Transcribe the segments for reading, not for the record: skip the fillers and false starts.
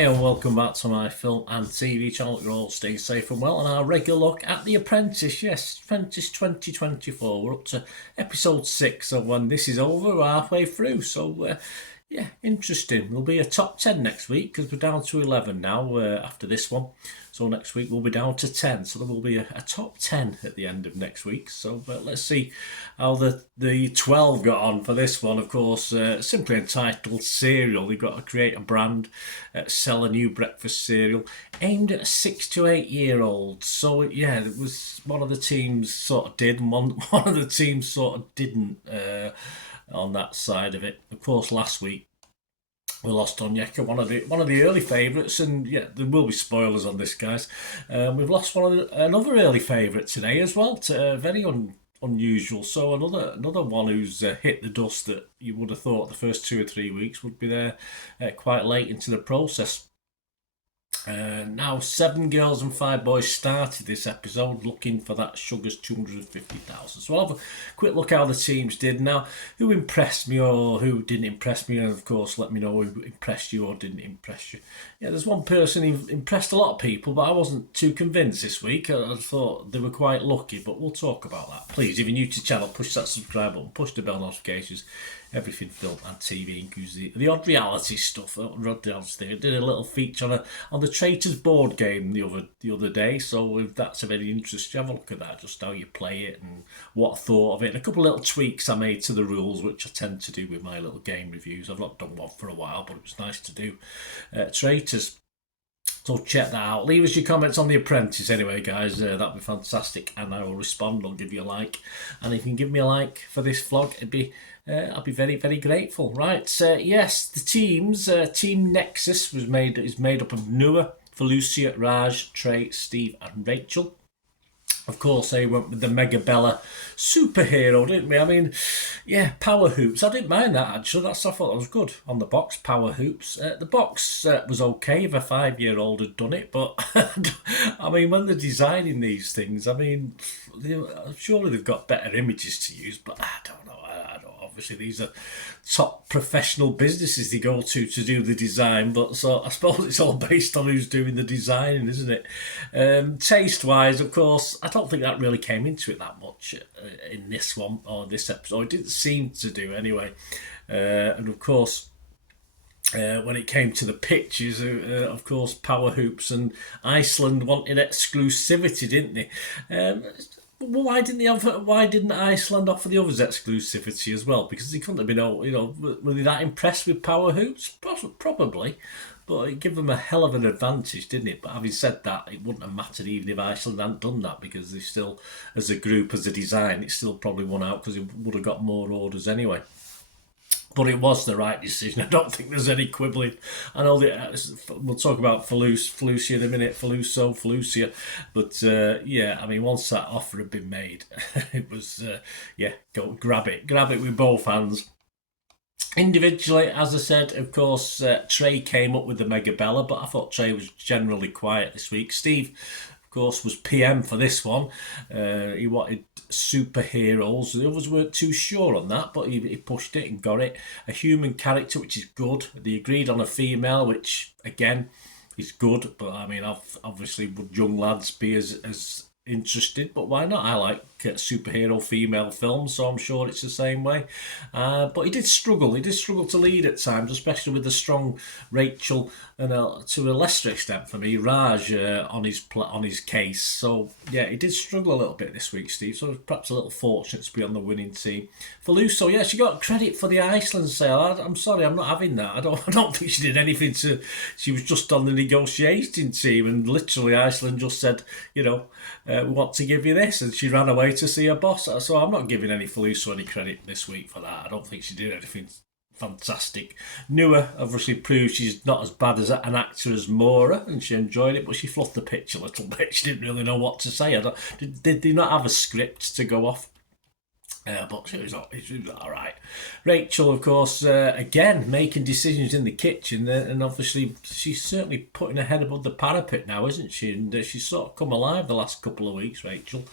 Hi and welcome back to my film and TV channel. You're all staying safe and well, and our regular look at The Apprentice. Yes, Apprentice 2024. We're up to episode 6 of when this is over, we're halfway through. So, yeah, interesting. There'll be a top 10 next week because we're down to 11 now after this one. So next week we'll be down to 10. So there will be a top 10 at the end of next week. So let's see how the 12 got on for this one. Of course, simply entitled Cereal. They've got to create a brand, sell a new breakfast cereal aimed at 6 to 8 year olds. So yeah, it was one of the teams sort of did and one of the teams sort of didn't on that side of it. Of course, last week we lost Onyeka, one of the early favourites, and yeah, there will be spoilers on this, guys. We've lost another early favourite today as well, very unusual. So another one who's hit the dust that you would have thought the first 2 or 3 weeks would be there quite late into the process. Now 7 girls and 5 boys started this episode looking for that Sugar's 250,000. So I'll have a quick look how the teams did. Now, who impressed me or who didn't impress me, and of course let me know who impressed you or didn't impress you. Yeah, there's one person who impressed a lot of people, but I wasn't too convinced this week. I thought they were quite lucky, but we'll talk about that. Please, if you're new to the channel, push that subscribe button, push the bell notifications. Everything film and TV, includes the odd reality stuff. I did a little feature on the Traitors board game the other day. So if that's of any interest, you have a look at that, just how you play it and what I thought of it. And a couple of little tweaks I made to the rules, which I tend to do with my little game reviews. I've not done one for a while, but it was nice to do. Traitors. So check that out. Leave us your comments on The Apprentice anyway, guys. That'd be fantastic, and I will respond. I'll give you a like, and if you can give me a like for this vlog, I'll be very, very grateful. Right, yes, the teams. Team Nexus is made up of Noah, Felucia, Raj, Trey, Steve, and Rachel. Of course, they went with the Mega Bella superhero, didn't we? I mean, yeah, Power Hoops. I I didn't mind that, actually. I thought that was good on the box, Power Hoops. The box was okay if a 5-year-old had done it, but I mean, when they're designing these things, I mean, surely they've got better images to use, but I don't know. Obviously, these are top professional businesses they go to do the design, but so I suppose it's all based on who's doing the designing, isn't it? Taste-wise, of course, I don't think that really came into it that much in this one or this episode. It didn't seem to do anyway. And of course, when it came to the pictures, of course, Power Hoops and Iceland wanted exclusivity, didn't they? Well, why didn't Iceland offer the others exclusivity as well? Because they couldn't have been, were they that impressed with Power Hoops? Probably, but it gave them a hell of an advantage, didn't it? But having said that, it wouldn't have mattered even if Iceland hadn't done that, because they still, as a group, as a design, it still probably won out because it would have got more orders anyway. But it was the right decision. I don't think there's any quibbling. I know that we'll talk about Felucia in a minute, Felucia. But yeah, I mean, once that offer had been made, it was, yeah, go grab it with both hands. Individually, as I said, of course, Trey came up with the Mega Bella, but I thought Trey was generally quiet this week. Steve, of course, was PM for this one. He wanted superheroes. The others weren't too sure on that, but he pushed it and got it. A human character, which is good. They agreed on a female, which, again, is good. But, I mean, obviously, would young lads be as interested? But why not? I like superhero female films, so I'm sure it's the same way. But he did struggle. He did struggle to lead at times, especially with the strong Rachel and to a lesser extent for me, Raj on his case. So yeah, he did struggle a little bit this week, Steve. So perhaps a little fortunate to be on the winning team. Felucia, yeah, she got credit for the Iceland sale. I'm sorry, I'm not having that. I don't think she did anything to. She was just on the negotiating team, and literally Iceland just said, we want to give you this, and she ran away to see her boss. So I'm not giving any Felucia any credit this week for that. I don't think she did anything fantastic. Noah obviously proved she's not as bad as an actor as Maura, and she enjoyed it, but she fluffed the pitch a little bit. She didn't really know what to say. Did they not have a script to go off? But she was all right. Rachel, of course, again, making decisions in the kitchen, and obviously she's certainly putting her head above the parapet now, isn't she? And she's sort of come alive the last couple of weeks, Rachel.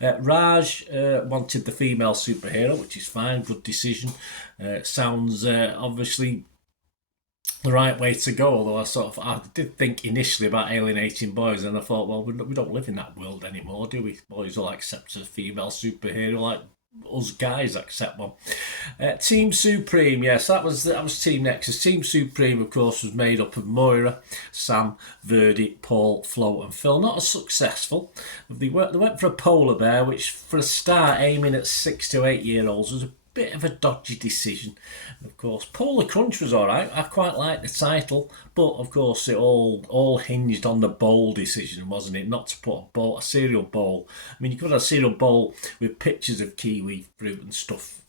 Raj wanted the female superhero, which is fine, good decision. Sounds, obviously, the right way to go. Although I did think initially about alienating boys, and I thought, well, we don't live in that world anymore, do we? Boys will accept a female superhero like us guys accept one. Team Supreme, yes, that was Team Nexus. Team Supreme, of course, was made up of Moira, Sam, Verdi, Paul, Flo, and Phil. Not as successful. They went for a polar bear, which for a start, aiming at 6 to 8 year olds, was a bit of a dodgy decision. Of course, Polar Crunch was alright. I quite liked the title, but of course it all hinged on the bowl decision, wasn't it? Not to put a cereal bowl. I mean, you could have a cereal bowl with pictures of kiwi fruit and stuff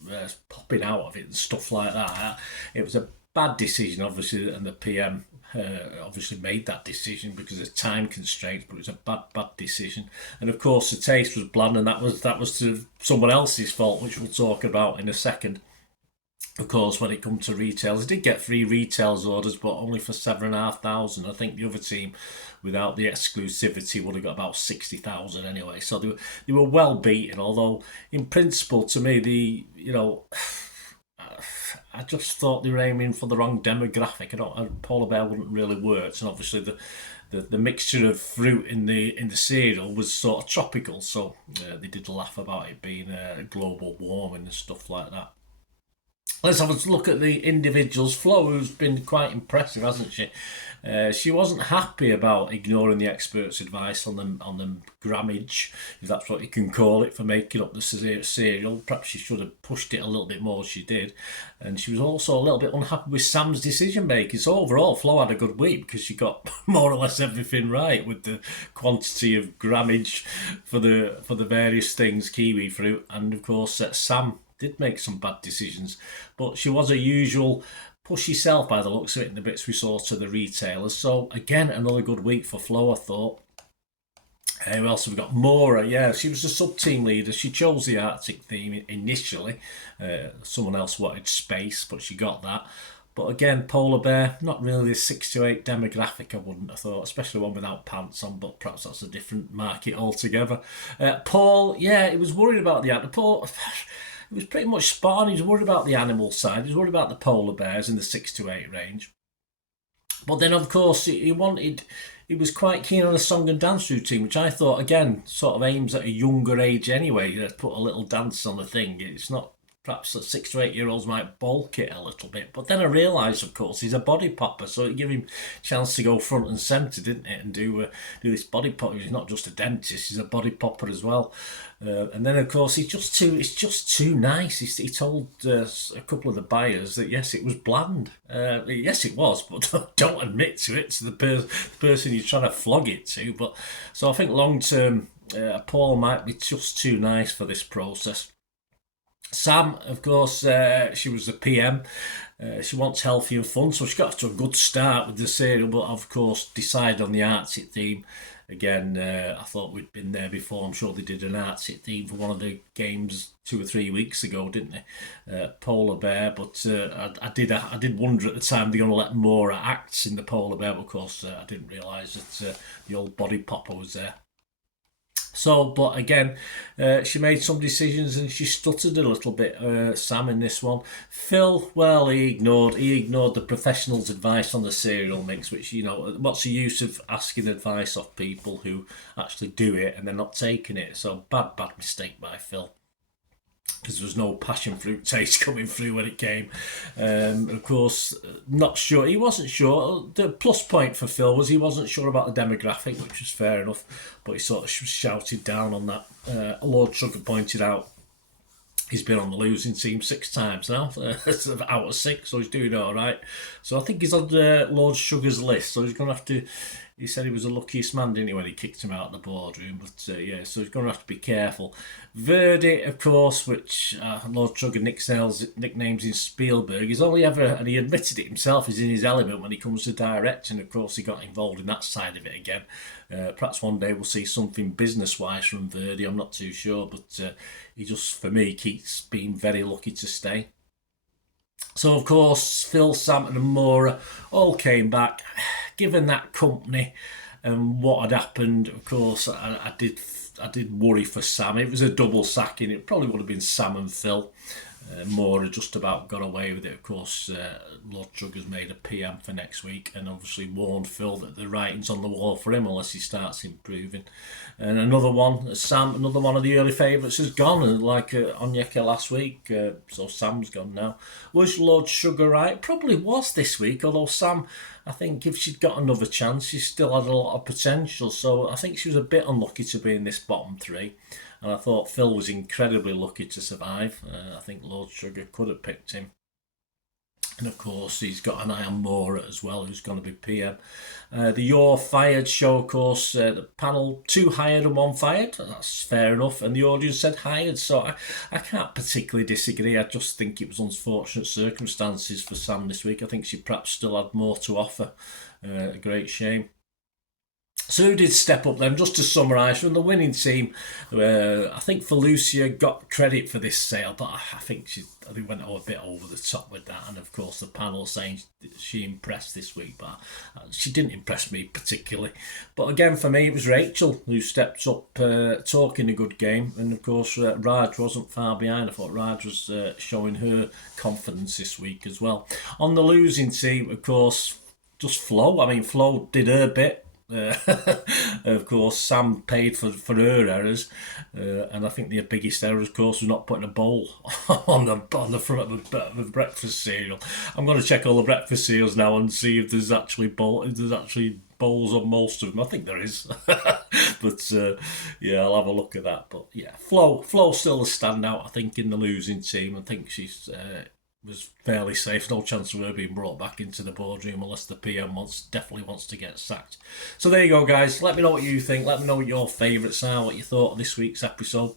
popping out of it and stuff like that. It was a bad decision, obviously, and the PM obviously made that decision because of time constraints, but it was a bad decision. And of course, the taste was bland, and that was to someone else's fault, which we'll talk about in a second. Of course, when it comes to retails, they did get 3 retails orders, but only for 7,500. I think the other team, without the exclusivity, would have got about 60,000 anyway. So they were well beaten. Although, in principle, to me, I just thought they were aiming for the wrong demographic. Polar bear wouldn't really work, and obviously the mixture of fruit in the cereal was sort of tropical, so they did laugh about it being global warming and stuff like that. Let's have a look at the individuals. Flo, who's been quite impressive, hasn't she? She wasn't happy about ignoring the experts' advice on the grammage, if that's what you can call it, for making up the cereal. Perhaps she should have pushed it a little bit more as she did. And she was also a little bit unhappy with Sam's decision making. So overall, Flo had a good week because she got more or less everything right with the quantity of grammage for the various things, kiwi fruit, and of course Sam did make some bad decisions, but she was a usual pushy self by the looks of it in the bits we saw to the retailers. So again, another good week for Flo, I thought. Who else have we got? Maura, yeah, she was the sub-team leader. She chose the Arctic theme initially. Someone else wanted space, but she got that. But again, polar bear, not really a 6 to 8 demographic, I wouldn't have thought, especially one without pants on, but perhaps that's a different market altogether. Paul, yeah, he was worried about the animal. Paul, it was pretty much spot on. He was worried about the animal side. He was worried about the polar bears in the 6 to 8 range. But then, of course, he was quite keen on a song and dance routine, which I thought, again, sort of aims at a younger age anyway. You know, put a little dance on the thing. It's not, perhaps that 6 to 8 year olds might bulk it a little bit. But then I realised, of course, he's a body popper, so it gave him a chance to go front and centre, didn't it? And do this body pop. He's not just a dentist; he's a body popper as well. And then, of course, it's just too nice. He told a couple of the buyers that yes, it was bland. Yes, it was, but don't admit to it to the person you're trying to flog it to. But so I think long term, Paul might be just too nice for this process. Sam, of course, she was the PM. She wants healthy and fun, so she got off to a good start with the cereal, but of course decided on the Arctic theme. Again, I thought we'd been there before. I'm sure they did an Arctic theme for one of the games 2 or 3 weeks ago, didn't they? Polar bear, but I did wonder at the time they're going to let Maura act in the polar bear, but of course I didn't realise that the old body popper was there. So, but again, she made some decisions and she stuttered a little bit, Sam, in this one. Phil, well, he ignored the professionals' advice on the cereal mix, which, you know, what's the use of asking advice off people who actually do it and they're not taking it? So, bad mistake by Phil. Because there was no passion fruit taste coming through when it came. Of course, not sure. He wasn't sure. The plus point for Phil was he wasn't sure about the demographic, which was fair enough. But he sort of shouted down on that. Lord Sugar pointed out he's been on the losing team 6 times now, out of 6, so he's doing all right. So I think he's on Lord Sugar's list, so he's going to have to... He said he was the luckiest man, didn't he, when he kicked him out of the boardroom. But yeah, so he's going to have to be careful. Verdi, of course, which Lord Sugar nicknames in Spielberg, he's only ever, and he admitted it himself, he's in his element when he comes to directing. Of course, he got involved in that side of it again. Perhaps one day we'll see something business-wise from Verdi, I'm not too sure. But he just, for me, keeps being very lucky to stay. So, of course, Phil, Sam and Maura all came back. Given that company and what had happened, of course, I did worry for Sam. It was a double sacking. It probably would have been Sam and Phil. Moore just about got away with it. Of course, Lord Sugar's made a PM for next week, and obviously warned Phil that the writing's on the wall for him unless he starts improving. And another one, Sam, another one of the early favourites has gone, like Onyeka last week, so Sam's gone now. Was Lord Sugar right? Probably was this week, although Sam, I think if she'd got another chance, she still had a lot of potential, so I think she was a bit unlucky to be in this bottom three. And I thought Phil was incredibly lucky to survive. I think Lord Sugar could have picked him. And of course, he's got an eye on Moore as well, who's going to be PM. The You're Fired show, of course, the panel, 2 hired and 1 fired. That's fair enough. And the audience said hired, so I can't particularly disagree. I just think it was unfortunate circumstances for Sam this week. I think she perhaps still had more to offer. A great shame. So who did step up then? Just to summarise, from the winning team, I think Felicia got credit for this sale, but I think they went a bit over the top with that. And of course, the panel saying she impressed this week, but she didn't impress me particularly. But again, for me, it was Rachel who stepped up, talking a good game. And of course, Raj wasn't far behind. I thought Raj was showing her confidence this week as well. On the losing team, of course, just Flo. I mean, Flo did her bit. Of course, Sam paid for her errors, and I think the biggest error, of course, was not putting a bowl on the front of a breakfast cereal. I'm going to check all the breakfast cereals now and see if there's actually bowls on most of them. I think there is, but yeah, I'll have a look at that. But yeah, Flo still a standout, I think, in the losing team. I think she's was fairly safe. No chance of her being brought back into the boardroom unless the PM definitely wants to get sacked. So there you go, guys. Let me know what you think. Let me know what your favourites are, what you thought of this week's episode.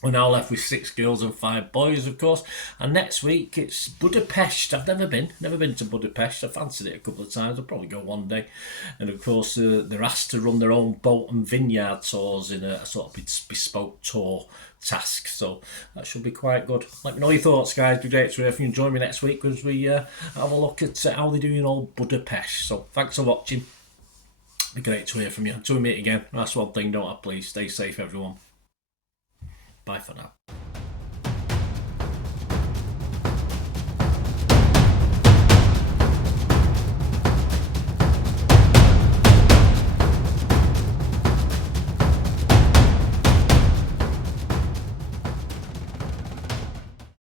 We're now left with 6 girls and 5 boys, of course. And next week it's Budapest. I've never been to Budapest. I fancied it a couple of times. I'll probably go one day. And of course, they're asked to run their own boat and vineyard tours in a sort of bespoke tour task. So that should be quite good. Let me know your thoughts, guys. Be great to hear if you join me next week as we have a look at how they're doing in old Budapest. So thanks for watching. Be great to hear from you. Until we meet again, that's one thing, don't I? Please stay safe, everyone. Bye for now.